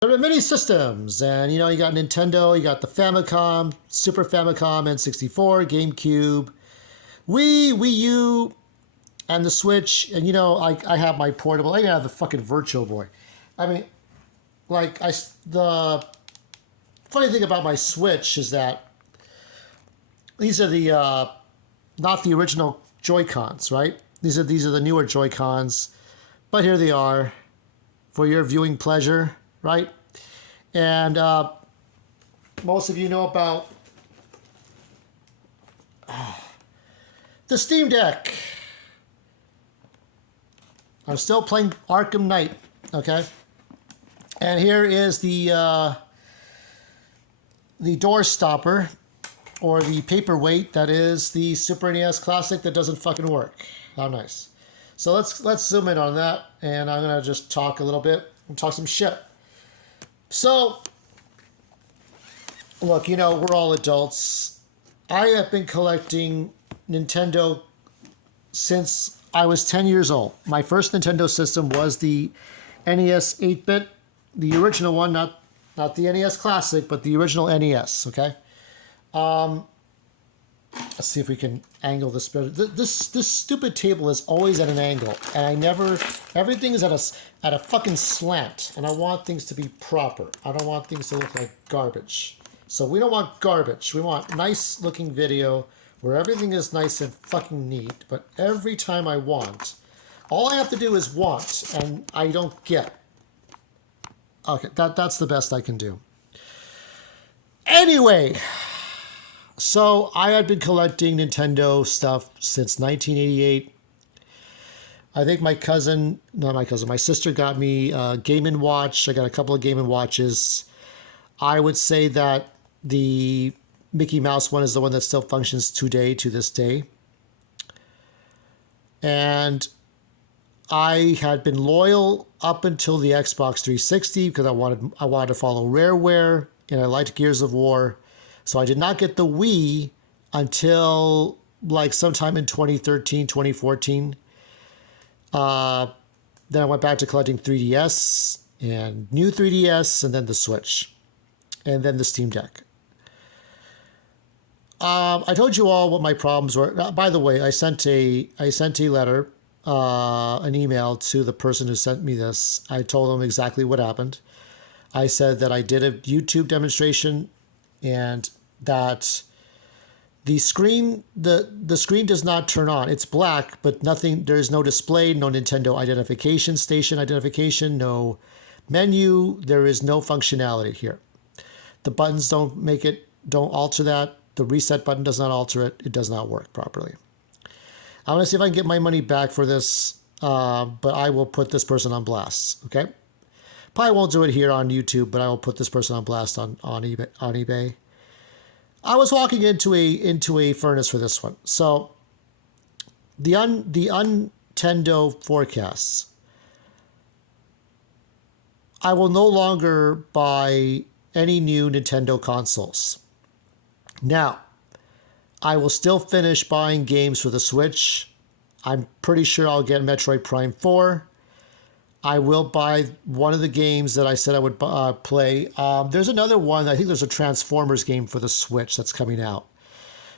There are many systems, and you got Nintendo, you got the Famicom, Super Famicom, N64, GameCube, Wii U, and the Switch. And I have my portable. I have the fucking Virtual Boy. I mean, the funny thing about my Switch is that these are the not the original Joy-Cons, right? These are the newer Joy-Cons, but here they are for your viewing pleasure, right? And most of you know about the Steam Deck. I'm still playing Arkham Knight, okay? And here is the door stopper, or the paperweight that is the Super NES Classic that doesn't fucking work. How nice. So let's zoom in on that, and I'm gonna just talk a little bit and talk some shit. So, look, we're all adults. I have been collecting Nintendo since I was 10 years old. My first Nintendo system was the NES 8-bit, the original one, not the NES Classic, but the original NES, okay? Let's see if we can angle this better. This stupid table is always at an angle, and everything is at a fucking slant, and I want things to be proper. I don't want things to look like garbage. So we don't want garbage. We want nice looking video where everything is nice and fucking neat, but every time I want, all I have to do is want, and I don't get. Okay, that's the best I can do. Anyway, so I had been collecting Nintendo stuff since 1988. I think my sister got me a Game & Watch. I got a couple of Game & Watches. I would say that the Mickey Mouse one is the one that still functions to this day. And I had been loyal up until the Xbox 360 because I wanted to follow Rareware, and I liked Gears of War. So I did not get the Wii until like sometime in 2013, 2014. Then I went back to collecting 3DS and new 3DS, and then the Switch, and then the Steam Deck. I told you all what my problems were. By the way, I sent a letter, an email to the person who sent me this. I told them exactly what happened. I said that I did a YouTube demonstration, and that the screen does not turn on. It's black, but nothing. There is no display, no Nintendo identification, station identification, no menu. There is no functionality here. The buttons don't alter that. The reset button does not alter it. It does not work properly. I want to see if I can get my money back for this, but I will put this person on blast. Okay, probably won't do it here on YouTube, but I will put this person on blast on eBay. I was walking into a furnace for this one. So the Un-tendo Forecasts. I will no longer buy any new Nintendo consoles. Now, I will still finish buying games for the Switch. I'm pretty sure I'll get Metroid Prime 4. I will buy one of the games that I said I would play. There's another one. I think there's a Transformers game for the Switch that's coming out.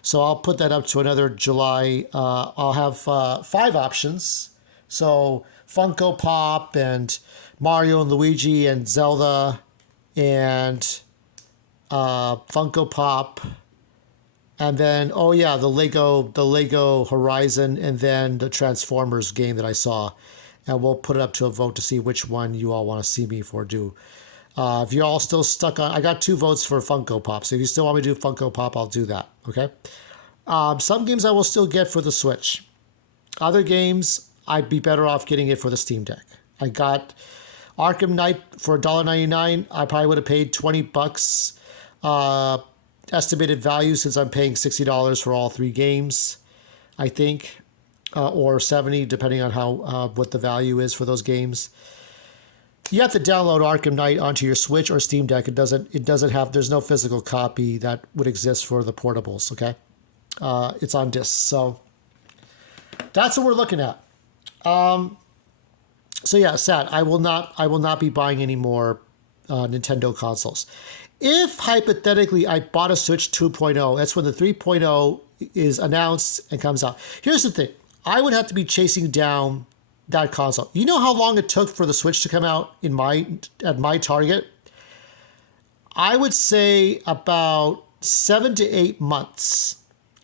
So I'll put that up to another July. I'll have 5 options. So Funko Pop and Mario and Luigi and Zelda and Funko Pop. And then, the Lego Horizon, and then the Transformers game that I saw. And we'll put it up to a vote to see which one you all want to see me do. If you're all still stuck on, I got 2 votes for Funko Pop. So if you still want me to do Funko Pop, I'll do that. Okay. Some games I will still get for the Switch. Other games, I'd be better off getting it for the Steam Deck. I got Arkham Knight for $1.99. I probably would have paid $20 estimated value, since I'm paying $60 for all 3 games, I think. Or $70, depending on what the value is for those games. You have to download Arkham Knight onto your Switch or Steam Deck. There's no physical copy that would exist for the portables. Okay, it's on disc. So that's what we're looking at. So yeah, sad. I will not be buying any more Nintendo consoles. If hypothetically I bought a Switch 2.0, that's when the 3.0 is announced and comes out. Here's the thing. I would have to be chasing down that console. You know how long it took for the Switch to come out at my Target? I would say about 7 to 8 months.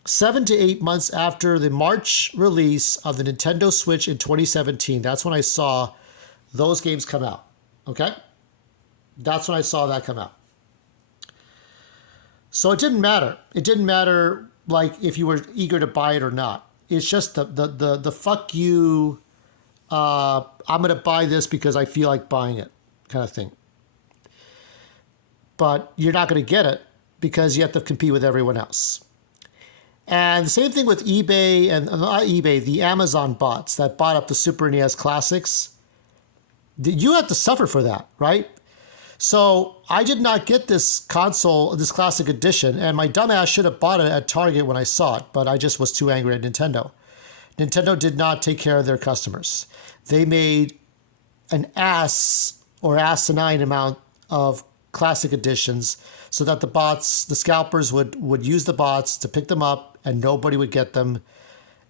7 to 8 months after the March release of the Nintendo Switch in 2017. That's when I saw those games come out. Okay? That's when I saw that come out. So it didn't matter. It didn't matter like if you were eager to buy it or not. It's just the fuck you, I'm going to buy this because I feel like buying it kind of thing. But you're not going to get it because you have to compete with everyone else. And the same thing with eBay and not eBay, the Amazon bots that bought up the Super NES Classics. You have to suffer for that, right? So I did not get this console, this classic edition, and my dumbass should have bought it at Target when I saw it, but I just was too angry at Nintendo. Nintendo did not take care of their customers. They made an asinine amount of classic editions so that the scalpers would use the bots to pick them up and nobody would get them,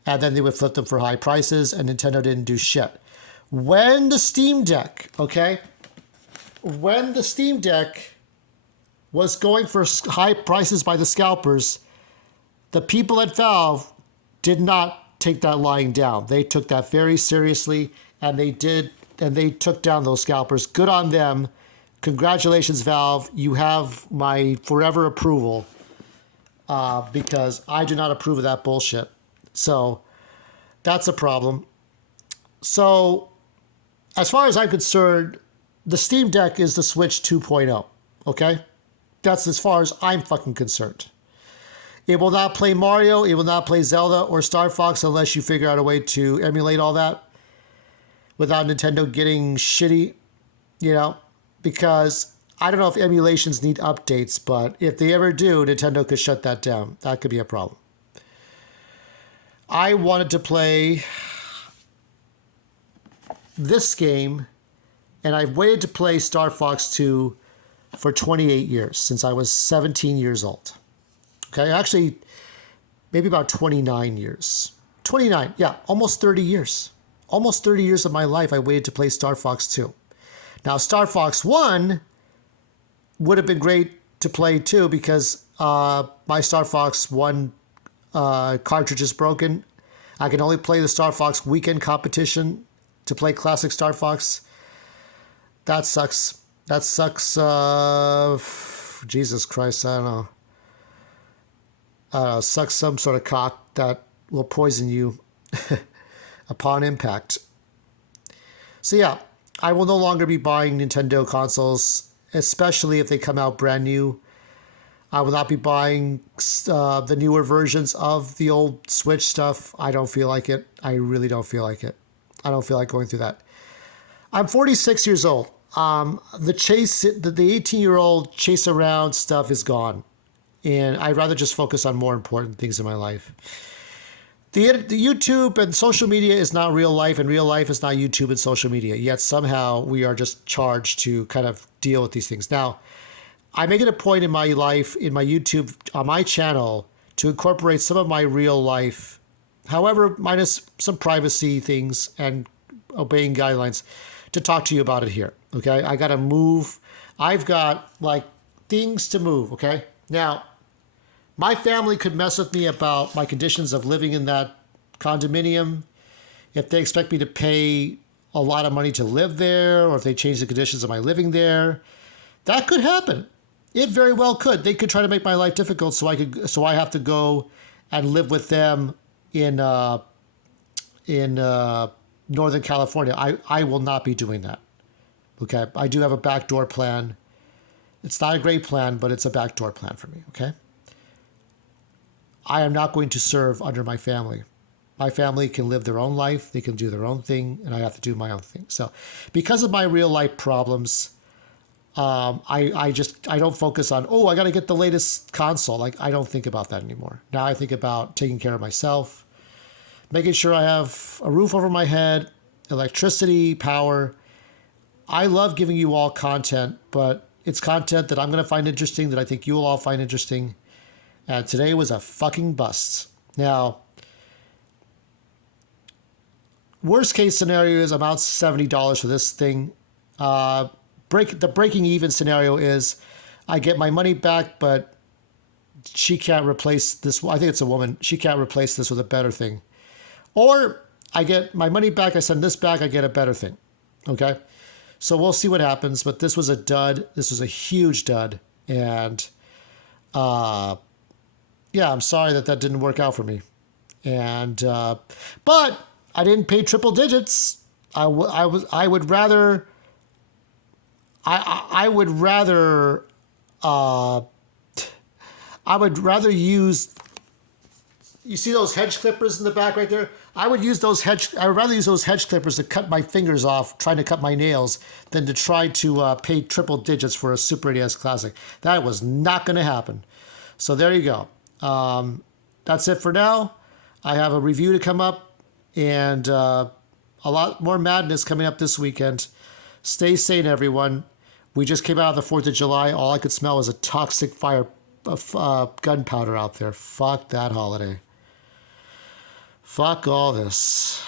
and then they would flip them for high prices, and Nintendo didn't do shit. When the Steam Deck was going for high prices by the scalpers, the people at Valve did not take that lying down. They took that very seriously, and they took down those scalpers. Good on them. Congratulations, Valve. You have my forever approval because I do not approve of that bullshit. So that's a problem. So as far as I'm concerned, the Steam Deck is the Switch 2.0, okay? That's as far as I'm fucking concerned. It will not play Mario, it will not play Zelda or Star Fox unless you figure out a way to emulate all that without Nintendo getting shitty, because I don't know if emulations need updates, but if they ever do, Nintendo could shut that down. That could be a problem. I wanted to play this game, and I've waited to play Star Fox 2 for 28 years, since I was 17 years old. Okay, actually, maybe about 29 years. 29, yeah, almost 30 years. Almost 30 years of my life I waited to play Star Fox 2. Now, Star Fox 1 would have been great to play too because my Star Fox 1 cartridge is broken. I can only play the Star Fox weekend competition to play classic Star Fox. That sucks. That sucks. Jesus Christ, I don't know. Sucks some sort of cock that will poison you upon impact. So yeah, I will no longer be buying Nintendo consoles, especially if they come out brand new. I will not be buying the newer versions of the old Switch stuff. I don't feel like it. I really don't feel like it. I don't feel like going through that. I'm 46 years old. The 18-year-old chase around stuff is gone. And I'd rather just focus on more important things in my life. The YouTube and social media is not real life, and real life is not YouTube and social media. Yet somehow we are just charged to kind of deal with these things. Now, I make it a point in my life, in my YouTube, on my channel, to incorporate some of my real life, however, minus some privacy things and obeying guidelines, to talk to you about it here. Okay, I got to move. I've got like things to move. Okay, now my family could mess with me about my conditions of living in that condominium. If they expect me to pay a lot of money to live there, or if they change the conditions of my living there, that could happen. It very well could. They could try to make my life difficult, so I have to go and live with them in Northern California. I will not be doing that. Okay, I do have a backdoor plan. It's not a great plan, but it's a backdoor plan for me. Okay. I am not going to serve under my family. My family can live their own life. They can do their own thing, and I have to do my own thing. So because of my real life problems, I don't focus on, I got to get the latest console. Like, I don't think about that anymore. Now I think about taking care of myself, making sure I have a roof over my head, electricity, power. I love giving you all content, but it's content that I'm going to find interesting, that I think you will all find interesting. And today was a fucking bust. Now, worst case scenario is about $70 for this thing. The breaking even scenario is I get my money back, but she can't replace this. I think it's a woman. She can't replace this with a better thing. Or I get my money back, I send this back, I get a better thing. Okay? So we'll see what happens. But this was a dud. This was a huge dud. And yeah, I'm sorry that didn't work out for me. And but I didn't pay triple digits. I would rather use. You see those hedge clippers in the back right there? I would rather use those hedge clippers to cut my fingers off trying to cut my nails than to try to pay triple digits for a Super NES Classic. That was not going to happen. So there you go. That's it for now. I have a review to come up and a lot more madness coming up this weekend. Stay sane, everyone. We just came out of the 4th of July. All I could smell was a toxic fire gunpowder out there. Fuck that holiday. Fuck all this.